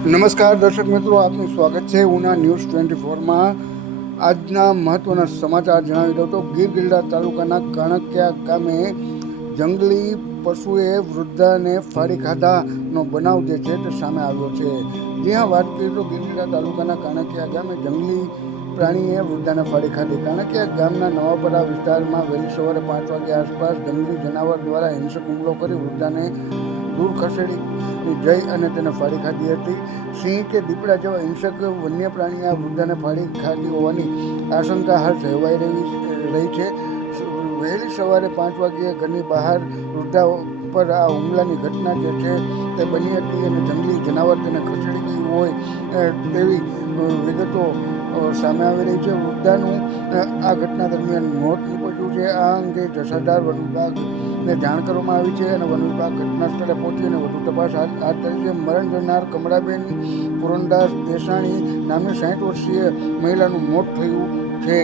નમસ્કાર દર્શક મિત્રો, આપનું સ્વાગત છે ઉના ન્યૂઝ 24માં। આજના મહત્વના સમાચાર જણાવી દઉં તો ગીર ગઢડા તાલુકાના કાણકિયા ગામે જંગલી પશુએ વૃદ્ધાને ફાડી ખાધાનો બનાવ જે છે તે સામે આવ્યો છે। જ્યાં વાત કરીએ તો ગીર ગઢડા તાલુકાના કાણકિયા ગામે જંગલી પ્રાણીએ વૃદ્ધાને ફાડી ખાધી। કાણકિયા ગામના નવાપરા વિસ્તારમાં વહેલી સવારે 5 વાગ્યા આસપાસ જંગલી જનાવર દ્વારા હિંસક હુમલો કરી વૃદ્ધાને દૂર ખસેડી જઈ અને તેને ફાડી ખાધી હતી। સિંહ કે દીપડા જેવા હિંસક વન્ય પ્રાણીએ આ વૃદ્ધાને ફાડી ખાધી હોવાની આશંકા હાલ સેવાઈ રહી છે। વહેલી સવારે 5 વાગ્યે ઘરની બહાર વૃદ્ધા પર આ હુમલાની ઘટના જે છે તે બની હતી અને જંગલી જનાવર તેને ખસેડી ગયું હોય તેવી વિગતો સામે આવી રહી છે। વૃદ્ધાનું આ ઘટના દરમિયાન મોત નીપજ્યું છે। આ અંગે જસાધાર વન વિભાગને જાણ કરવામાં આવી છે અને વન વિભાગ ઘટના સ્થળે પહોંચી અને વધુ તપાસ હાથ ધરી છે। મરણ જનાર કમળાબેન પુરંદાસ દેસાણી નામની 60 વર્ષીય મહિલાનું મોત થયું છે।